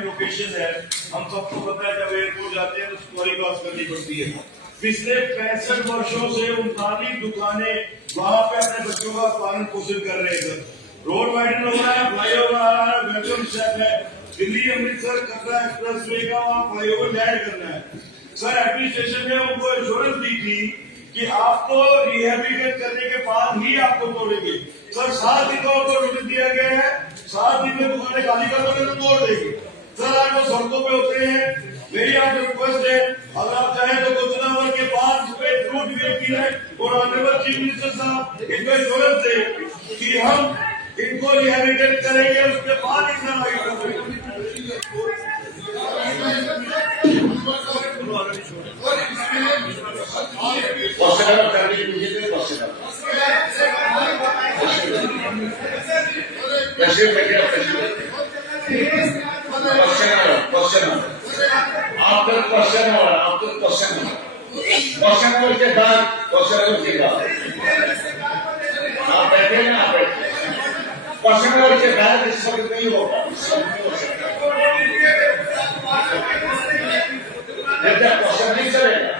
Prime location है, हम सबको पता है जब एयरपोर्ट जाते हैं तो स्टोरी क्रॉस करनी पड़ती है। पिछले 65 वर्षों से 39 दुकानें वहां पे अपने बच्चों का पालन पोषण कर रहे हैं। रोड वाइडन हो रहा है, फ्लाईओवर आ रहा है, वेलकम स्टेप है, दिल्ली अमृतसर कटरा एक्सप्रेस वे का वहाँ फ्लाईओवर लैंड करना है। सर एडमिनिस्ट्रेशन ने उनको इंश्योरेंस दी थी कि आपको रिहेबिलिटेट करने के बाद ही आपको तोड़ेंगे। सर 7 दिन का उनको नोटिस दिया गया है, 7 दिन में दुकानें खाली कर दोगे तो तोड़ देंगे। सर आज वो सड़कों पे होते हैं, मेरी आपसे रिक्वेस्ट है अगर आप चाहें तो कुछ नंबर के 5 रुपए जरूर डिबेट की है और ऑनरेबल चीफ मिनिस्टर साहब इनको इंश्योरेंस दे कि हम इनको रिहेबिलिटेट करेंगे, उसके बाद ही सर आगे करेंगे। आफ्टर क्वेश्चन के बाद आप बैठे ना, आप बैठे क्वेश्चन के बाद इस वक्त नहीं होगा, क्वेश्चन नहीं चलेगा,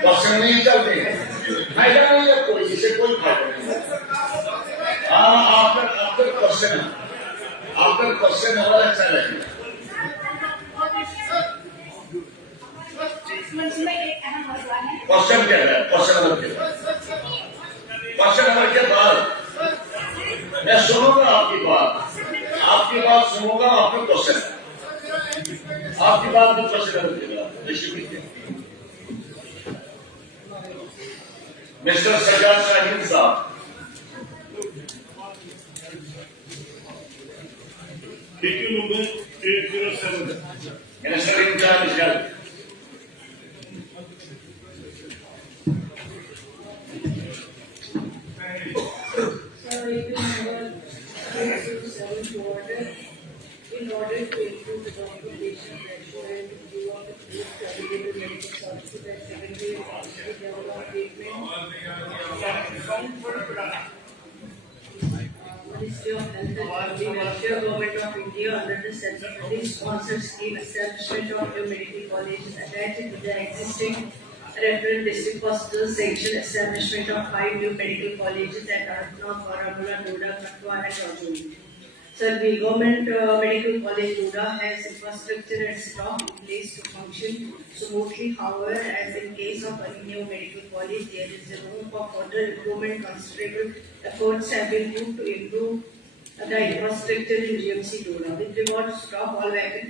क्वेश्चन नहीं चलते फायदा नहीं है कोई, इसे कोई फायदा नहीं। आफ्टर क्वेश्चन और अच्छा लगेगा। क्वेश्चन क्या है? क्वेश्चन नंबर के बाद मैं सुनूंगा आपकी बात सुनूंगा, आपका क्वेश्चन आपकी बात में क्वेश्चन मिस्टर सज्जाद शाहीन साहब। Number 807 minister in charge in order to improve the doctor-patient ratio and to give up the boost available medical services at secondary and tertiary level of treatment. Ministry of Health and Family Welfare, Government of India, under the centrally sponsored scheme establishment of new medical colleges attached to the existing referral district hospital section, establishment of 5 new medical colleges at Aratna, Baramulla, Doda, Katwa and Rajouri. Sir, the government medical college Doda has infrastructure and staff in place to function smoothly. However, as in case of any new medical college, there is a room for further improvement. Considerable efforts have been put to improve the infrastructure in GMC Doda. With regard to staff, all vacant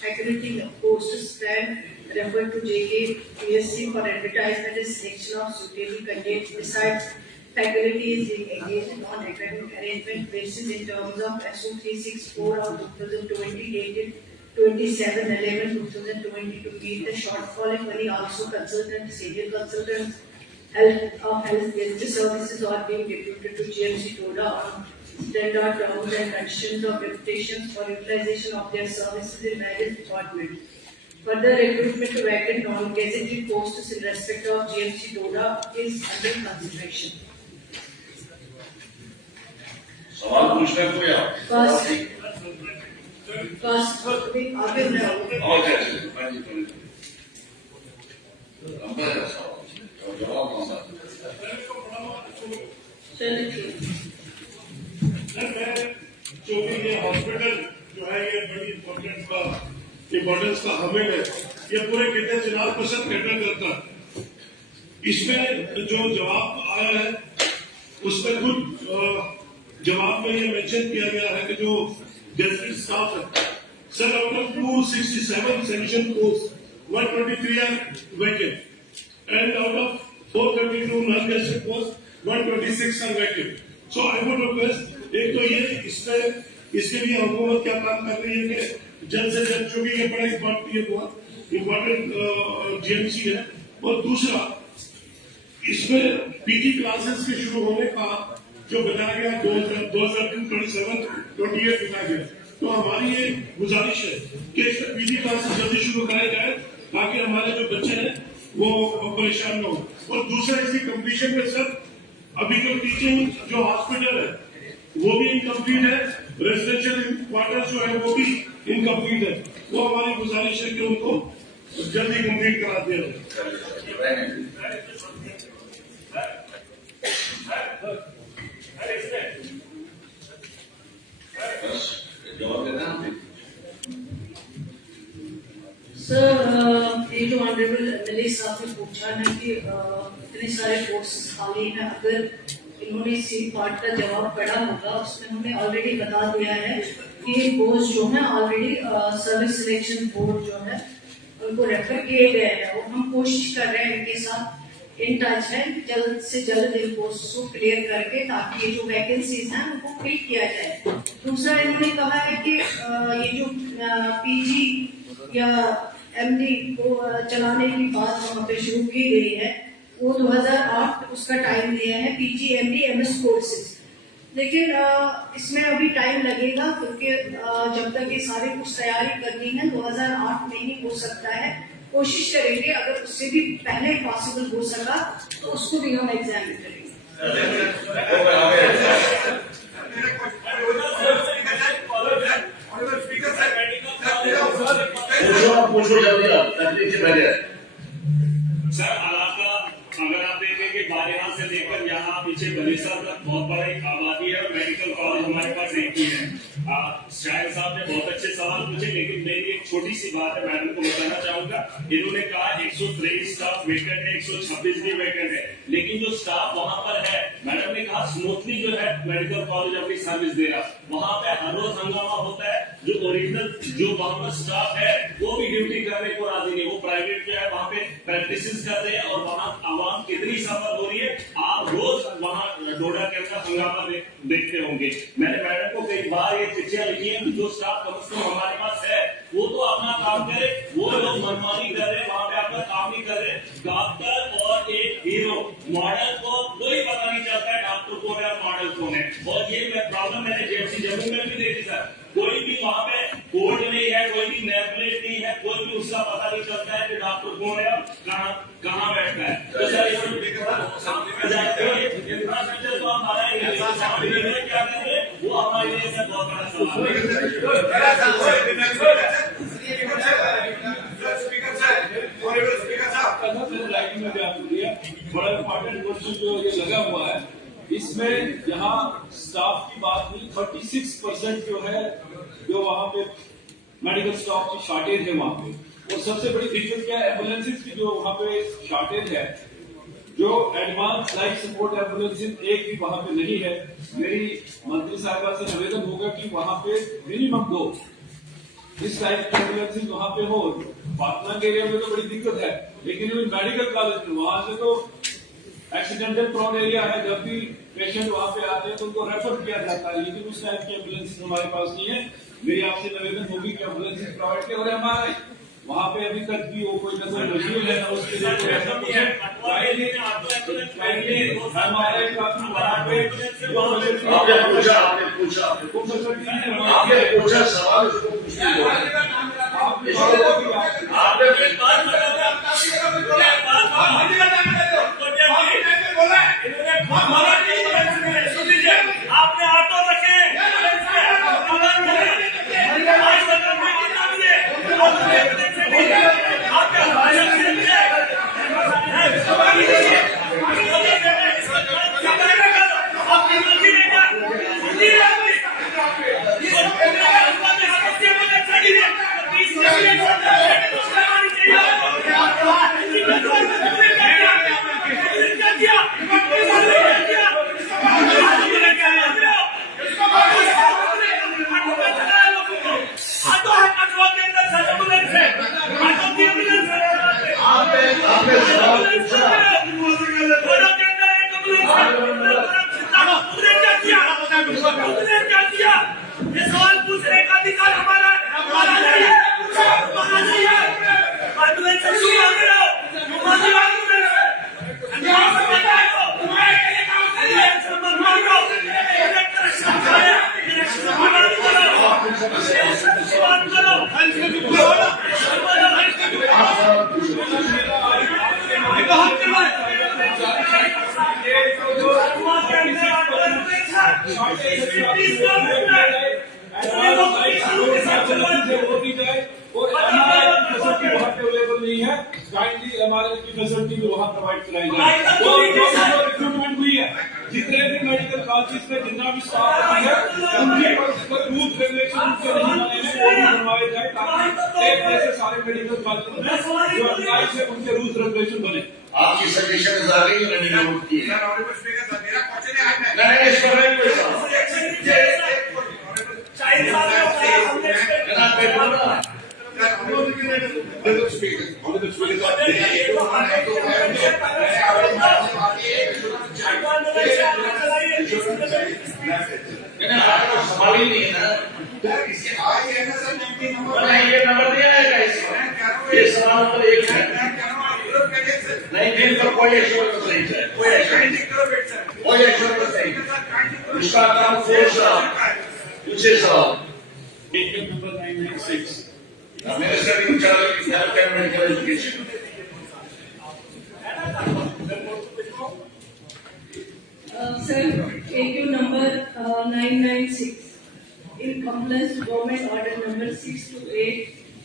faculty posts stand referred to JK PSC for advertisement and selection of suitable candidates. Besides, faculty is engaged in non-academic arrangement basis in terms of SO 364 of 2020 dated 27/11/2020 to meet the shortfall. Equally, also consultants, senior consultants, health justice services are being deputed to GMC Doda on standard terms and conditions of reputations for utilization of their services in various departments. Further recruitment to vacant non-gazetted posts in respect of GMC Doda is under consideration. सवाल पूछना कोई आप hospital जो है ये बड़ी importance का हमें है, ये पूरे कितने चुनाव को सब कैटर करता है। इसमें जो जवाब आया है उसमें कुछ जवाब में ये मेंशन किया गया है कि जो गेस्टेड स्टाफ है, sir out of 267 sanction post 123 are vacant and out of 432 non gazetted post 126 are vacant. So I would request, एक तो ये इसके लिए हुकूमत क्या काम कर रही है कि जल्द से जल्द, चूंकि ये बड़ा इम्पोर्टेंट GMC है, और दूसरा इसमें पीजी क्लासेस के शुरू होने का जो बताया गया 2027-28 बताया गया, तो हमारी ये गुजारिश है कि इसमें पीजी क्लासेस जल्दी शुरू कराए जाए ताकि हमारे जो बच्चे हैं वो परेशान न हो। और दूसरा इसकी कंप्लीशन में सर अभी जो टीचिंग जो हॉस्पिटल है वो भी इनकम्प्लीट है, रेजिडेंशियल क्वार्टर्स जो है वो भी इनकम्प्लीट है। वो हमारी गुजारिश है कि उनको जल्दी कंप्लीट करा दिया जाए। जवाब देना सर, ये जो ऑनरेबल एमएलए साहब ने पूछा है कि इतने सारे पोस्ट खाली हैं, अगर इन्होंने सी पार्ट का जवाब पढ़ा होगा, उसमें हमें ऑलरेडी बता दिया है कि पोस्ट जो है ऑलरेडी सर्विस सिलेक्शन बोर्ड जो है उनको रेफर किए गए हैं। और हम कोशिश कर रहे हैं इनके साथ इन टच है, जल्द से जल्द इन पोस्ट को क्लियर करके ताकि ये जो वैकेंसीज हैं उनको फिल किया जाए। दूसरा, इन्होंने कहा है कि ये जो पीजी या एमडी को चलाने की बात वहाँ पे शुरू की गई है, वो 2008 उसका टाइम दिया है, पीजी एमडी एमएस कोर्सेज। लेकिन इसमें अभी टाइम लगेगा क्योंकि जब तक ये सारे कुछ तैयारी करनी है 2008 में ही हो सकता है। कोशिश करेंगे अगर उससे भी पहले पॉसिबल हो सका तो उसको भी हम एग्जामिन करेंगे। पूछो जल्दी आप तकलीफ से पहले। सर, इलाका अगर आप देखेंगे बारियां से लेकर यहाँ पीछे बलेसर तक बहुत बड़ा एक आबादी है और मेडिकल कॉलेज हमारे पास एक ही है। शायद साहब ने बहुत अच्छे सवाल पूछे, लेकिन मेरी एक छोटी सी बात है मैडम को बताना चाहूंगा। इन्होंने कहा 123 स्टाफ वेकेंट है, 126 भी वेकेंट है, लेकिन जो स्टाफ वहां पर है, मैडम ने कहा स्मूथली जो है मेडिकल कॉलेज अपनी सर्विस दे रहा। वहां पे हर रोज हंगामा होता है, जो ओरिजिनल जो वहां पर स्टाफ है वो भी ड्यूटी करने को राजी नहीं, वो प्राइवेट जो है वहां पे प्रैक्टिस कर रहे हैं और वहां आवाम कितनी सफर हो रही है। आप रोज वहां डोडा के अंदर हंगामा देखते होंगे। मैंने मैडम को कई बार ये चिट्ठियां लिखी है, जो स्टाफ कम से कम हमारे पास है वो तो अपना काम करे, वो लोग मनमानी कर रहे हैं, वहां पे अपना काम नहीं कर रहे। डॉक्टर और एक हीरो मॉडल को कोई पता नहीं चलता है डॉक्टर कौन है और मॉडल कौन है। और ये प्रॉब्लम मैंने जेएमसी जम्मू में भी देखी सर, कोई भी वहां पे कोड नहीं है, कोई भी नेम प्लेट नहीं है, कोई भी उसका पता नहीं चलता है कि डॉक्टर कौन है और कहाँ बैठता है। तो सर इंफ्रास्ट्रक्चर तो हम बनाएंगे, क्या करेंगे वो हमारे लिए सर बहुत बड़ा सवाल है। बड़ा इम्पोर्टेंट क्वेश्चन जो ये लगा हुआ है, इसमें यहाँ स्टाफ की बात हुई, 36% जो है जो वहाँ पे मेडिकल स्टाफ की शॉर्टेज है वहाँ पे। और सबसे बड़ी दिक्कत क्या है, एम्बुलेंसेज की जो वहाँ पे शॉर्टेज है, जो एडवांस लाइफ सपोर्ट एम्बुलेंसेज एक भी वहाँ पे नहीं है। मेरी मंत्री साहिबा से निवेदन होगा कि वहाँ पे मिनिमम 2 इस टाइप की एम्बुलेंसेज वहाँ पे हो। पाटना के एरिया में तो बड़ी दिक्कत है, लेकिन मेडिकल कॉलेज में वहाँ से तो एक्सीडेंटल प्रोन एरिया है, जब भी पेशेंट वहाँ पे आते हैं तो उनको रेफर किया जाता है, लेकिन उस टाइप की एम्बुलेंस हमारे पास नहीं है। मेरी आपसे निवेदन होगी कि एम्बुलेंस प्रोवाइड किया और हमारे वहाँ पे अभी तक भी वो कोई ना कोई मशीन है ना उसके लिए कोई ऐसा कुछ है। हमारे आपने पूछा सवाल उसको आपने ऑटो रखे ये सवाल पूछने का अधिकार हमारा नहीं है। सवाल करो फैसिलिटी भी वहाँ प्रोवाइड कराई जाए। और जो रिक्रूटमेंट हुई है, जितने भी मेडिकल कॉलेज में जितना भी स्टाफ है उनके रूल रेगुलेशन उनके नहीं बने हैं वो भी बनवाए जाए, ताकि एक जैसे सारे मेडिकल कॉलेज में जो एम्प्लॉइज है उनके रूल रेगुलेशन बने। आपकी सजेशन आ गई मैंने नोट की। नहीं इस पर नहीं कोई संभाली नहीं है ना, ये नंबर दिया है इसमें, ये सवाल नंबर 1 है। नहीं दिन पर कोई एश्योरेंस नहीं है, कोई एश्योरेंस नहीं। उसका काम फोर्स पूछे सवाल नंबर 996 मेरे से in charge health and medical education. Sir, AQ number 996 in compliance to government order number 628,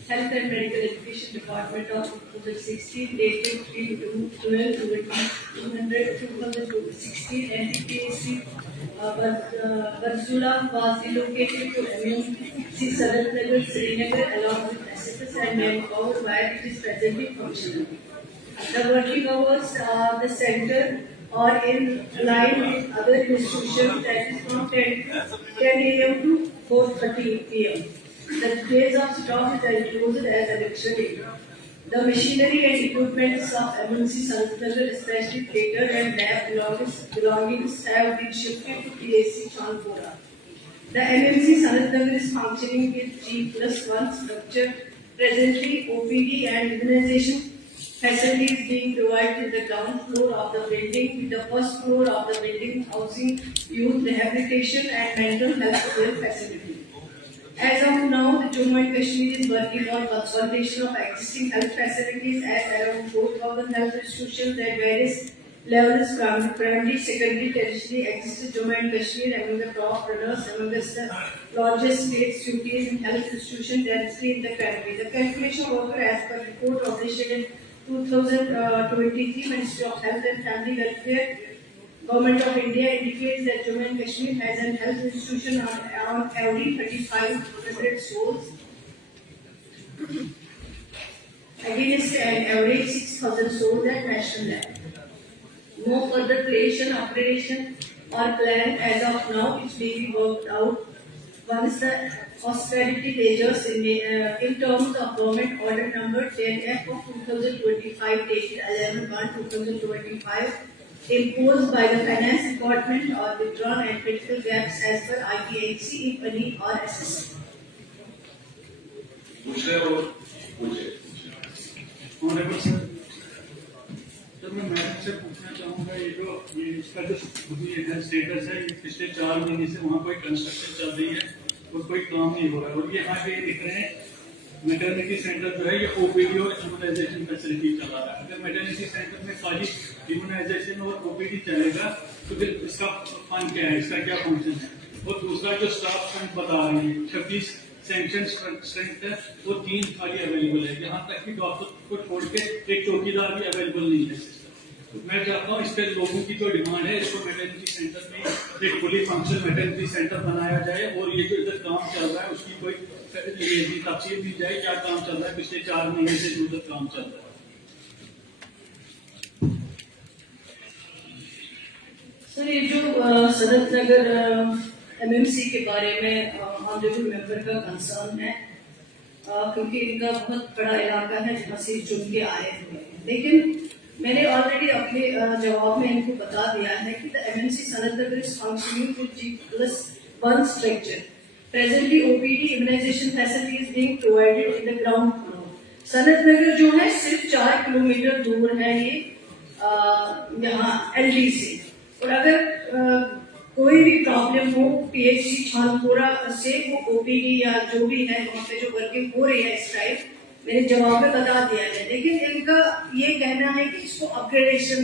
Health and Medical Education Department of 2016 dated 3/12/2016 NDPAC Barzula was relocated to MUC Saratnagar, Srinagar along with SSS and manpower where it is presently functional. The working hours of the center are in line with other institutions, that is from 10 a.m. to 4:30 p.m. The days of staff is included as election day. The machinery and equipment of MNC Saratnagar, especially theatre and lab belongings have been shifted to PAC Chandpura. The MNC Saratnagar is functioning with G+1 structure. Presently, OPD and immunization facilities being provided in the ground floor of the building, with the first floor of the building housing youth rehabilitation and mental health care facility. As of now, the Jammu and Kashmir is working on consolidation of existing health facilities at around 4,000 health institutions at various levels, primary, secondary, tertiary, exist in Jammu and Kashmir among the top runners, among the largest states, cities and health institution density in the country. The calculation worker as per report published in 2023 Ministry of Health and Family Welfare, Government of India indicates that Jammu and Kashmir has a health institution on every 3,500 souls, against an average 6,000 souls at national level. No further creation, operation or plan as of now is being worked out. Once the austerity measures in terms of government order number 10F of 2025 dated 11/1/2025 imposed by the finance department or withdrawn and critical gaps as per IPHC if any or assessed. Honourable sir, मैं madam से पूछना चाहूँगा ये इसका जो status है, ये पिछले 4 महीने से वहाँ कोई कंस्ट्रक्शन चल रही है और कोई काम नहीं हो रहा है, और यहाँ पे दिख रहे हैं मैटरनिटी सेंटर जो है ये ओपीडी और इम्यूनाइजेशन फैसिलिटी चला रहा है। अगर मैटरनिटी सेंटर में खाली इम्यूनाइजेशन और ओपीडी चलेगा तो फिर इसका फंड क्या है, इसका क्या फंक्शन है? और दूसरा जो स्टाफ फंड बता रही है 36 सैंक्शन स्ट्रेंथ है, वो 3 खाली अवेलेबल है, यहाँ तक कि डॉक्टर को छोड़ के एक चौकीदार भी अवेलेबल नहीं है। तो मैं चाहता हूँ इस पर लोगों की जो डिमांड है, इसको मैटरनिटी सेंटर में एक फुली फंक्शनल मैटरनिटी सेंटर बनाया जाए, और ये जो इधर काम चल रहा है उसकी कोई तफसील दी जाए, क्या काम चल रहा है पिछले 4 महीने से जो उधर काम चल रहा है। सर, ये जो सनतनगर एमएमसी के बारे में ऑनरेबल मेंबर का कंसर्न है, क्योंकि इनका बहुत बड़ा इलाका है जहाँ से चुन के आए हुए हैं, लेकिन मैंने ऑलरेडी अपने जवाब में इनको बता दिया है कि the MMC Sanathnagar is functioning with G+1 structure. Presently, OPD immunization facility is being provided in the ground floor. Sanathnagar जो है सिर्फ 4 किलोमीटर दूर है ये यहाँ एलडी से, और अगर कोई भी प्रॉब्लम हो पीएचसी छानपुरा से, वो ओपीडी या जो भी है वहाँ पे जो वर्किंग हो रही है इस टाइम, मैंने जवाब में बता दिया है, लेकिन इनका ये कहना है कि इसको अपग्रेडेशन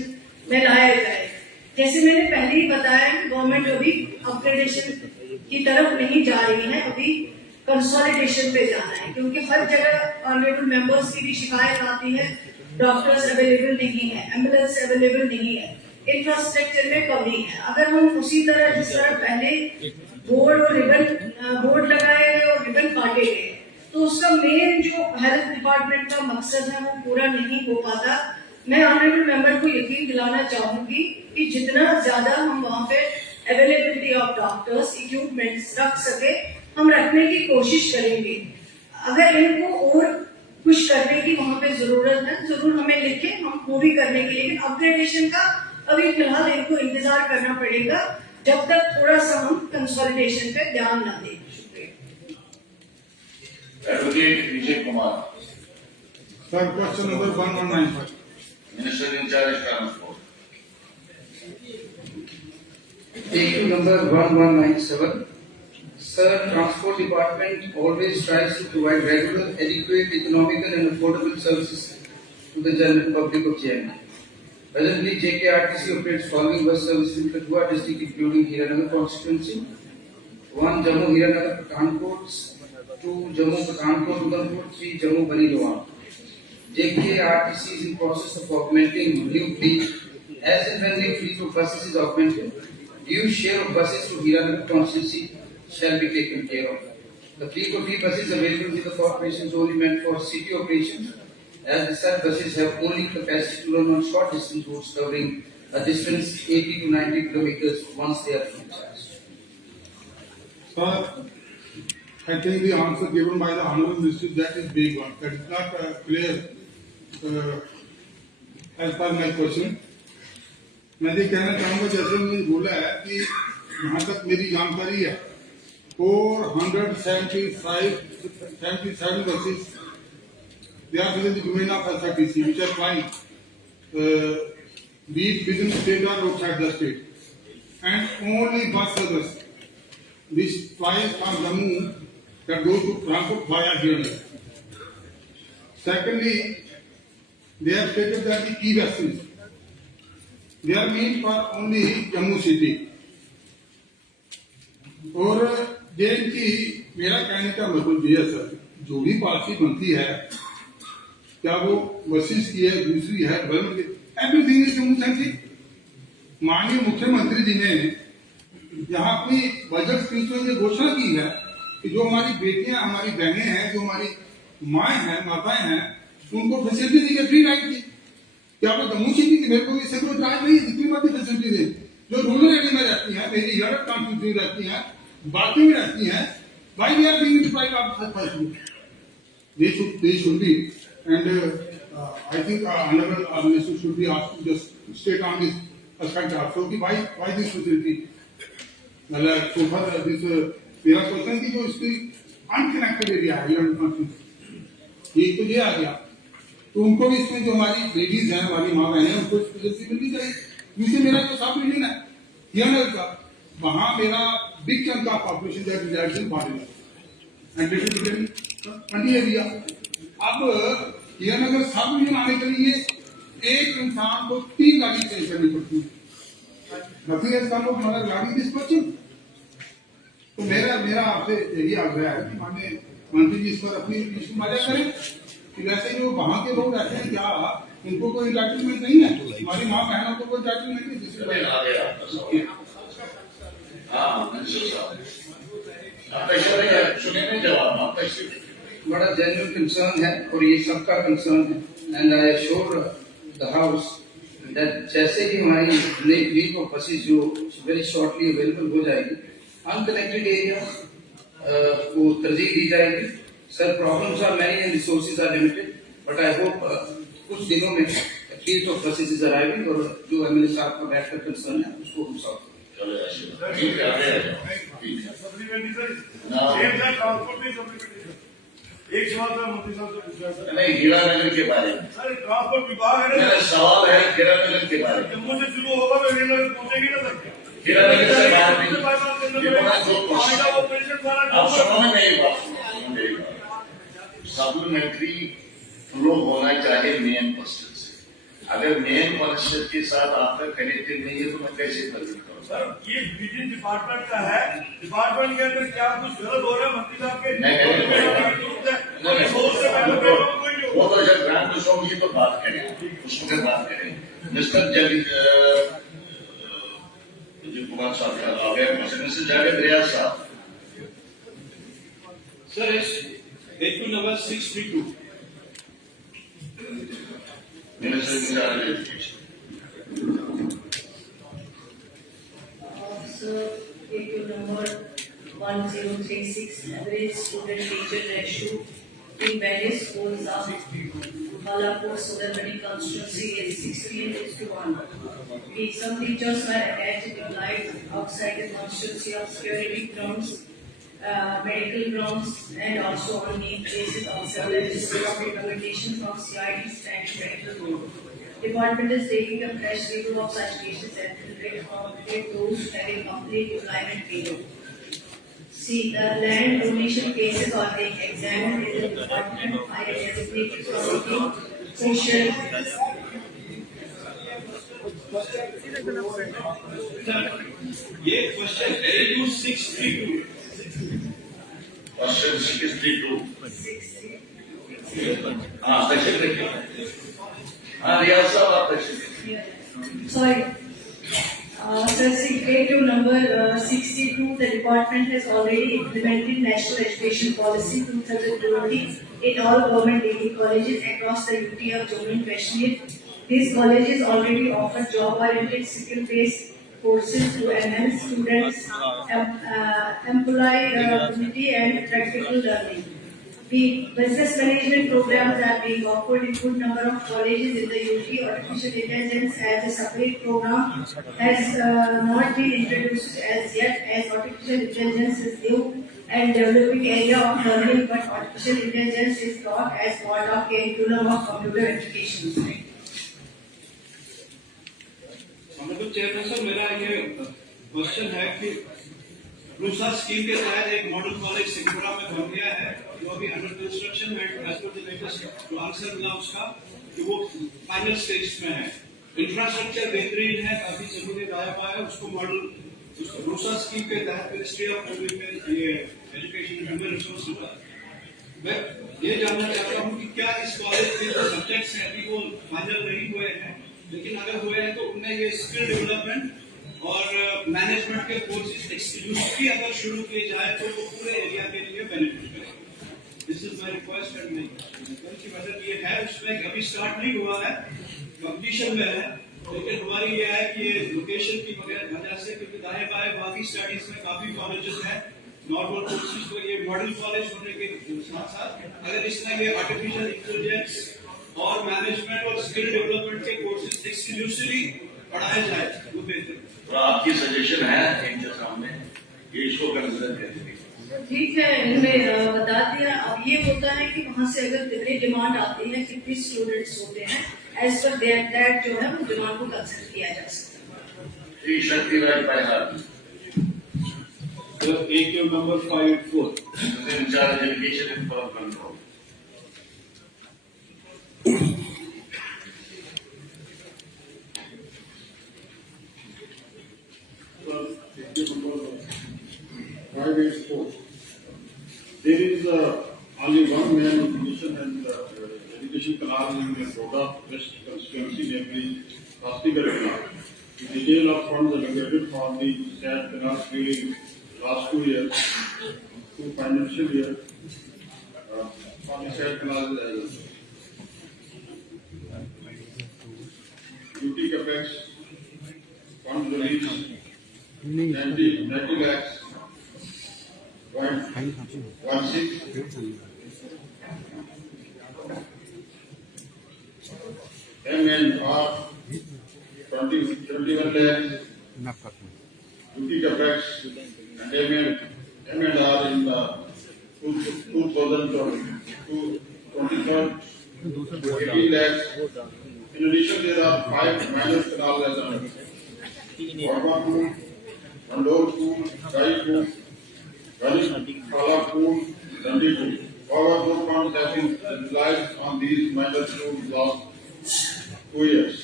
में लाया जाए। जैसे मैंने पहले ही बताया कि गवर्नमेंट अभी अपग्रेडेशन की तरफ नहीं जा रही है, अभी कंसोलिडेशन पे जाना है, क्योंकि हर जगह ऑनरेबल मेंबर्स की भी शिकायत आती है डॉक्टर्स अवेलेबल नहीं है, एम्बुलेंस अवेलेबल नहीं है, इंफ्रास्ट्रक्चर में कमी है। अगर हम उसी तरह जिस तरह पहले बोर्ड लगाए गए और रिबन काटे गए, तो उसका मेन जो हेल्थ डिपार्टमेंट का मकसद है वो पूरा नहीं हो पाता। मैं ऑनरेबल मेंबर को यकीन दिलाना चाहूंगी कि जितना ज्यादा हम वहाँ पे अवेलेबिलिटी ऑफ डॉक्टर्स, इक्विपमेंट्स रख सके, हम रखने की कोशिश करेंगे। अगर इनको और कुछ करने की वहाँ पे जरूरत है, जरूर हमें लिखें, हम वो भी करने के लिए। अपग्रेडेशन का अभी फिलहाल इनको इंतजार करना पड़ेगा जब तक थोड़ा सा हम कंसोलिडेशन पे ध्यान न दें। Advocate Vijay Kumar, Sir, question number 1195. Minister in charge transport. Issue number 1197. Sir, Transport Department always tries to provide regular, adequate, economical and affordable services to the general public of JNK. Presently, JKRTC operates following bus services in Kathua district including Hiranagar constituency, 1 Jammu Hiranagar Pathankot, 2 Jammu Pathankot Udhampur, 3 Jammu Bani Loan. JKRTC is in process of augmenting new fleet. As and when new fleet of buses is augmented, due share of buses to Hiranagar constituency shall be taken care of. The fleet of buses available with the corporation is only meant for city operations, as the said buses have only capacity to run on short distance routes covering a distance 80 to 90 kilometers once they are fully charged. Sir, I think the answer given by the Honorable Minister, that is big one. That is not clear as per my question. मैं ये कहना चाहूँगा, जैसे मैंने बोला है कि यहाँ तक मेरी जानकारी है 477 buses, they are within the domain of SRTC, which are flying, be it within the state or outside the state. And only bus service which flies from Jammu that goes to Frankfurt via Hiranagar. Secondly, they have stated that the e-buses, they are meant for only Jammu city. और jail की मेरा कहने का मतलब ये है sir, जो भी पॉलिसी बनती है, क्या वो बसेस की है, दूसरी है, एवरीथिंग इज जम्मू सेंट्रिक। माननीय मुख्यमंत्री जी ने यहाँ अपनी बजट स्पीच में ये घोषणा की है कि जो हमारी बेटियां, हमारी बहनें हैं, जो हमारी माएँ हैं, माताएं हैं, उनको फैसिलिटी दी है, फ्री राइड की। क्या वो जम्मू सिटी की मेरे को इससे कोई इतराज नहीं, जितनी बात फैसिलिटी दे, जो रूरल एरिया में रहती हैं, मेरी यूरोप कॉन्स्टिट्यूंसी रहती हैं, बाकी में रहती हैं, why we are being deprived of such facilities? They should be, and I think honorable minister should be asked to just state on this aspect also कि why this facility? मतलब so far this मेरा question कि जो इसकी unconnected area है Europe constituency, ये तो ये आ गया, तो उनको भी इसमें जो हमारी लेडीज हैं, हमारी माँ बहनें हैं, उनको फैसिलिटी मिलनी चाहिए। दूसरे मेरा जो सब रीजन है हिरनगर का, वहाँ मेरा बिग चंक का population that resides in border and Mandi area. अब हिरनगर सब रीजन आने के लिए एक इंसान को 3 गाड़ी चेंज करनी पड़ती है। Nothing else come of mother गाड़ी दिस क्वेश्चन। तो मेरा आपसे यही आग्रह है कि माननीय मंत्री जी इस पर अपनी माजा करें कि वैसे जो वहाँ के लोग रहते हैं, क्या उनको कोई एंटाइटलमेंट नहीं है? हमारी माँ बहनों को कोई एंटाइटलमेंट नहीं, जिससे बड़ा जेन्युइन कंसर्न है और ये सबका कंसर्न है, and I assure the house that जैसे ही हमारी नई फ्लीट ऑफ बसेस जो वेरी शॉर्टली अवेलेबल हो जाएगी, अनकनेक्टेड एरिया को तरजीह दी जाएगी। Sir, problems are many and resources are limited, but I hope कुछ दिनों में fleet of buses is arriving और जो एमएलए साहब का बैठकर कंसर्न है उसको हम सॉल्व एक सवाल था मंत्री साहब से पूछा सर, नहीं, हीरानगर के बारे में सर ट्रांसपोर्ट विभाग है ना, मेरा सवाल है हीरानगर के बारे में। जम्मू से शुरू होगा तो हीरानगर पहुंचेगी ना सर? हीरानगर से बाहर नहीं, ये बड़ा जोर आप सुनो में मेरी बात, सप्लीमेंट्री फ्लो होना चाहिए मेन क्वेश्चन से। अगर मेन क्वेश्चन के साथ आपका कनेक्टेड नहीं है तो मैं कैसे करूँ सर? ये विजन डिपार्टमेंट का है, डिपार्टमेंट के अंदर क्या कुछ गलत हो रहा है मंत्री साहब के? वो तो जब ग्रांड की तो बात करें। उस पर बात करें। मिस्टर कुमार साहब आ गए, मिस्टर जावेद रियाज साहब। सर इस AQ number 632. Minister So, AQ number 1036, average student teacher ratio in various schools of Balapur, Sudarmani constituency is 16:1. Some teachers were attached to life outside the constituency of security grounds, medical grounds, and also on need basis of several recommendations from CID standing medical board. Department is taking a fresh review of such cases and will accommodate those having complete employment period. See, the land donation cases are being examined in the department by a designated committee. Social. ये question AQ 632. Question 632। हाँ, question देखिए। हाँ, रियाज साहब आप question. Sorry. Sir, AQ number 62, the department has already implemented National Education Policy 2020 in all government degree colleges across the UT of Jammu and Kashmir. These colleges already offer job-oriented skill-based courses to enhance students' employability and practical learning. The business management programs are being offered in good number of colleges in the UT. Artificial intelligence as a separate program has not been introduced as yet, as artificial intelligence is new and developing area of learning, but artificial intelligence is taught as part of curriculum of computer applications. Honourable chairperson, मेरा ये question है कि RUSA scheme के तहत एक model college Singpura में बन गया है, जो अभी अंडर कंस्ट्रक्शन है। एज पर द लेटेस्ट जो आंसर मिला उसका कि वो फाइनल स्टेज में है। इंफ्रास्ट्रक्चर बेहतरीन है, काफी जमीनें दाया पाया, उसको मॉडल रूसा स्कीम के तहत ministry of education human resource मिला। मैं ये जानना चाहता हूँ कि क्या इस कॉलेज के जो सब्जेक्ट्स हैं अभी वो फाइनल नहीं हुए हैं, लेकिन अगर हुए हैं तो उनमें ये स्किल डेवलपमेंट और मैनेजमेंट के कोर्सेज एक्सक्लूसिवली अगर शुरू किए जाए तो वो पूरे एरिया के लिए बेनिफिट करेंगे। This is my request and की मदद ये है, उसमें अभी स्टार्ट नहीं हुआ है, कंप्लीशन में है, लेकिन हमारी ये है कि ये लोकेशन की वजह से, क्योंकि दाएं बाएं बाकी स्टडीज में काफी कॉलेजेस हैं नॉर्मल कोर्सेज, तो ये मॉडल कॉलेज होने के साथ साथ अगर इसमें ये आर्टिफिशियल इंटेलिजेंस और मैनेजमेंट और स्किल डेवलपमेंट के कोर्सेज एक्सक्लूसिवली पढ़ाए जाए वो बेहतर। तो आपकी सजेशन है इनके सामने ये इसको कंसिडर करेंगे। ठीक है, इन्होंने बता दिया। अब ये होता है कि वहाँ से अगर कितनी डिमांड आती है, कितने स्टूडेंट्स होते हैं, एज पर दैट जो है वो डिमांड को कंसिडर किया जा सकता है। Shakti Raj Parihar AQ number 584. In charge education and for control. There is only one main education and education canal in the Boda West constituency, namely Rastigar Canal. The detail of funds allocated for the said canal during last 2 years, 2 financial years, for the said canal duty capex funds released 90 lakhs. 0.16 MNR 21 lakhs duty capex and MNR in the 2023 18 lakhs. In addition, there are 5 minor canal as Warma Pool, Mandor Pool, Kai Pool, Kala Pool, Dandi Pool. Power board funds have been utilized on these minor pools last 2 years.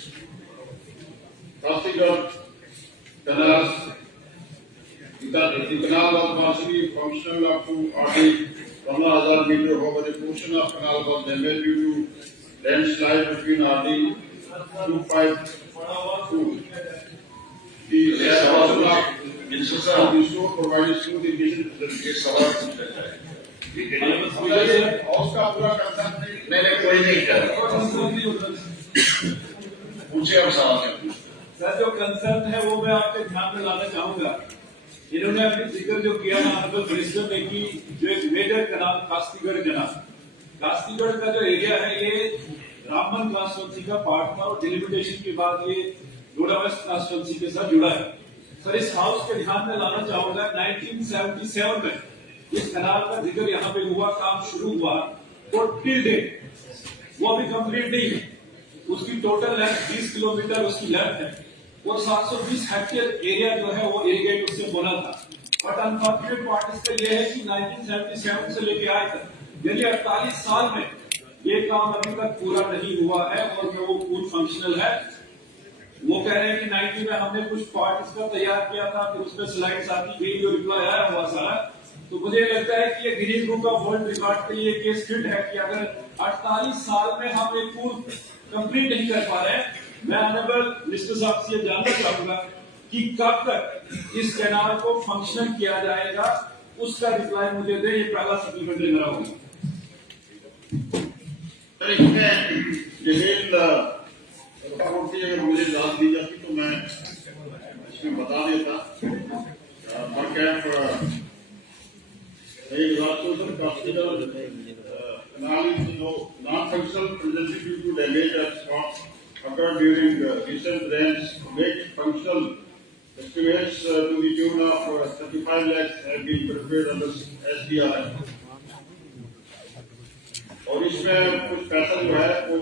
Rastigar canals, the canal was partially functional up to 1,000 meter. However, a portion of canal was damaged due to landslide between RD 252. The Yes, council Minister of साहब, restore provided smooth irrigation ये सवाल पूछ रहा है। ठीक है जी? House का पूरा कंसर्न मैंने कोई नहीं कर पूछे हम सवाल क्या पूछते सर जो कंसर्न है वो मैं आपके ध्यान में लाना चाहूंगा। इन्होंने अभी जिक्र जो किया ना ऑनरेबल मिनिस्टर ने कि जो एक मेजर कनाल कास्तीगढ़ का जो एरिया है ये रामबन कॉन्स्टिट्यूंसी का पार्ट था और डिलिमिटेशन के बाद ये डोडा वेस्ट कॉन्स्टिट्यूंसी के साथ जुड़ा है। सर इस हाउस के ध्यान में लाना चाहूंगा 1977 में इस कनाल का जिक्र यहाँ पे हुआ, काम शुरू हुआ और टिल डेट वो अभी कंप्लीट नहीं है। उसकी टोटल लेंथ 20 किलोमीटर उसकी लेंथ है और 720 हेक्टेयर एरिया जो है वो इरिगेट उससे बोला था। बट अनफॉर्चुनेट पार्ट इसका ये है कि 1977 से लेके आए तक यानी 48 साल में ये काम अभी तक पूरा नहीं हुआ है और जो वो फुल फंक्शनल है। वो कह रहे हैं कि 90 में हमने कुछ पार्ट इसका तैयार किया था, फिर उसमें स्लाइड्स आती गई, जो रिप्लाई आया हुआ सारा। तो मुझे लगता है कि ये Guinness book of world record के लिए केस फिट है कि अगर 48 साल में हम एक पूल कंप्लीट नहीं कर पा रहे हैं, मैं ऑनरेबल मिनिस्टर साहब से जानना चाहूंगा कि कब तक इस कैनाल को फंक्शनल किया जाएगा, उसका रिप्लाई मुझे दे। ये पहला सप्लीमेंट्री मेरा होगा। रिपोर्ट अगर मुझे दाद दी जाती तो मैं इसमें बता देता। Non-functional presently due to damage at spots occurred during recent rains, make functional estimates to the tune of 35 lakhs have been prepared under SDRF. और इसमें कुछ पैसा जो है वो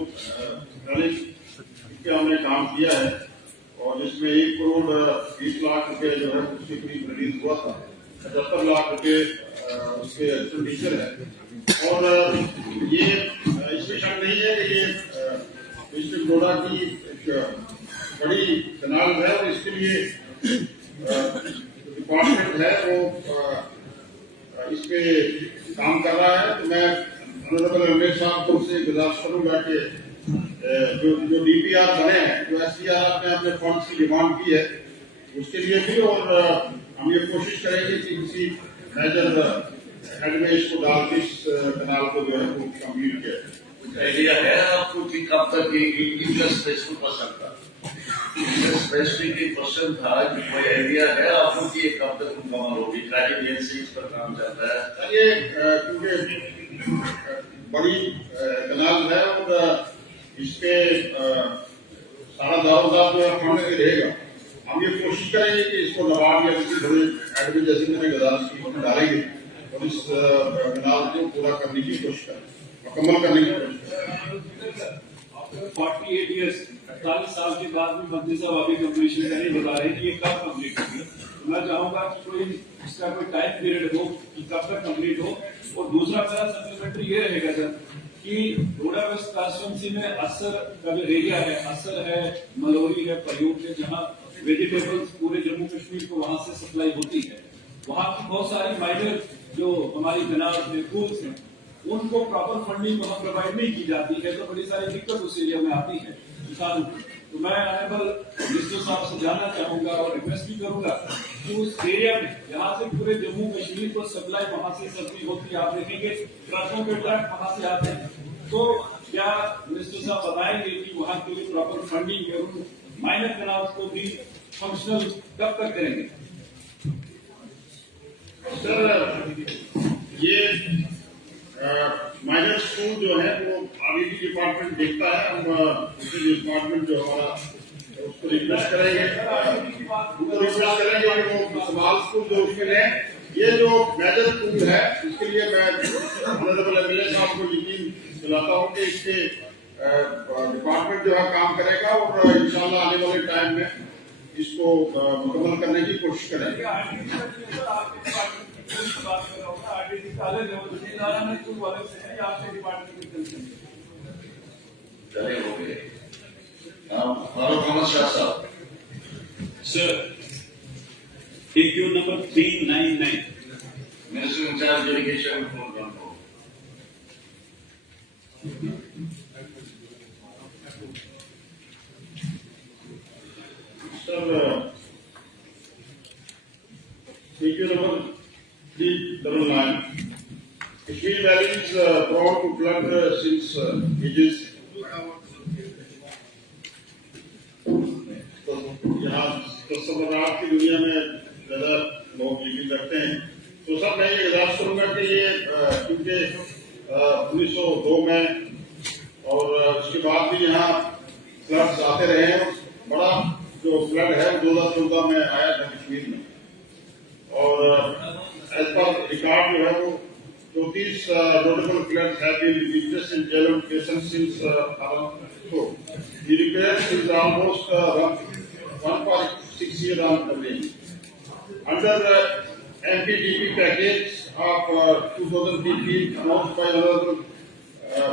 इसके हमने काम किया है और इसमें 1 करोड़ 20 लाख रुपए जो है उसके करीब रिलीज हुआ था। 75 लाख रुपए उसके एक्सपेंडिचर है और ये इसमें शक नहीं है कि ये डिस्ट्रिक्ट डोडा की एक बड़ी कनाल है और इसके लिए डिपार्टमेंट है वो इस पे काम कर रहा है। तो मैं ऑनरेबल रमेश साहब को उससे गुजारिश करूंगा कि जो डीपीआर बने हैं, जो एसडीआरएफ ने अपने फंड्स की डिमांड की है उसके लिए भी, और हम ये कोशिश करेंगे कि किसी मेजर हेड में इसको डाल के इस कनाल को जो है वो कंप्लीट किया। आइडिया है आपको कि कब तक ये स्पेसिफिक क्वेश्चन था? स्पेसिफिक क्वेश्चन था कि कोई आइडिया है आपको कि ये कब तक मुकम्मल होगी? ट्रैकिंग एजेंसी इस पर काम चलता है। ये क्योंकि बड़ी कनाल है और इसके सारा दारोदार जो है फंड से रहेगा। हम ये कोशिश करेंगे कि इसको नबार्ड या किसी बड़े एडमिन जैसे मैंने गुजारिश की डालेंगे और इस कनाल को पूरा करने की कोशिश करें, मुकम्मल करने की कोशिश करें। 48 ईयर्स 48 साल के बाद भी मंत्री साहब अभी कंप्लीशन का नहीं बता रहे कि ये कब कंप्लीट होगी। मैं चाहूंगा कि कोई इसका कोई टाइम पीरियड हो कि कब तक कंप्लीट हो। और दूसरा मेरा सप्लीमेंट्री ये रहेगा सर कि डोडा वेस्ट कॉन्स्टिट्यूंसी में असर का जो एरिया है, असर है, मलोरी है, पयूर है, जहाँ वेजिटेबल्स पूरे जम्मू कश्मीर को वहां से सप्लाई होती है, वहां की बहुत सारी माइनर जो हमारी कनाल है, पूल्स हैं, उनको प्रॉपर फंडिंग वहां प्रोवाइड नहीं की जाती है, तो बड़ी सारी दिक्कत उस एरिया में आती है किसानों को। तो मैं ऑनरेबल मिनिस्टर साहब से जानना चाहूंगा और रिक्वेस्ट भी करूंगा कि उस एरिया में जहाँ से पूरे जम्मू कश्मीर को सप्लाई वहां से सब्जी होती है, आप देखेंगे ट्रकों के ट्रक वहां से आते हैं, तो क्या मिनिस्टर साहब बताएंगे कि वहां के लिए प्रॉपर फंडिंग और माइनर कनाल को भी फंक्शनल कब तक करेंगे? सर ये माइनर स्कूल जो है वो आगे की डिपार्टमेंट देखता है। हम दूसरी डिपार्टमेंट जो हमारा उसको रिक्वेस्ट करेंगे कि वो स्मॉल स्कूल जो उसके लिए ये जो मेजर स्कूल है इसके लिए मैं ऑनरेबल एमएलए साहब को यकीन दिलाता हूँ कि इसके डिपार्टमेंट जो है काम करेगा और इंशाल्लाह आने वाले टाइम में इसको मुकम्मल करने की कोशिश करेंगे। चले हो गए। मोहम्मद शाह साहब, sir AQ number 399 minister in charge irrigation program को Sir, CQ number 399. Kashmir Valley is prone to flood since ages. तो यहाँ तस्वीरात की दुनिया में ज्यादा लोग लिविंग करते हैं, तो सब मैं ये गुजारिश करूंगा कि ये क्योंकि 1902 में और उसके बाद भी यहाँ फ्लड्स आते रहे हैं। बड़ा जो फ्लड है 2014 में आया था कश्मीर में, और एज पर रिकॉर्ड जो है वो 34 notable floods have been witnessed in Jhelum basin since so the repairs is almost 1.6 years on average. Under NPDP package of 2015 announced by Honorable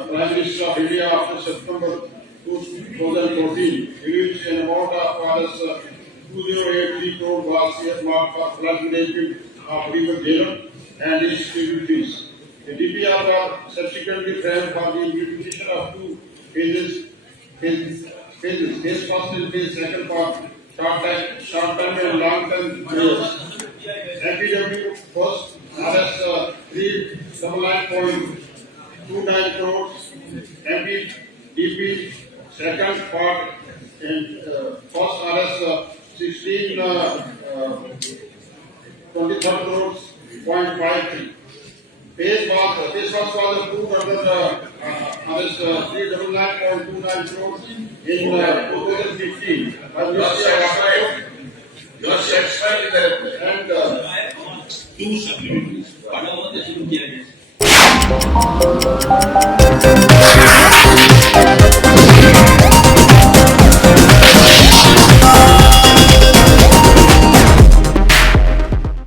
Prime Minister of India after September 2014, in which an amount of 2083 crore was earmarked for flood management of River Jhelum and its tributaries. The DPR was subsequently framed for the implementation of two phases. Phase first and phase second for short-term and long-term measures. MPW first RS 399.29 crores. MPDP second part and first RS 23 crores. 0.53. This was approved under the RS 399.29 crores in 2015. You are satisfied with the reply? And two supplementaries. What about the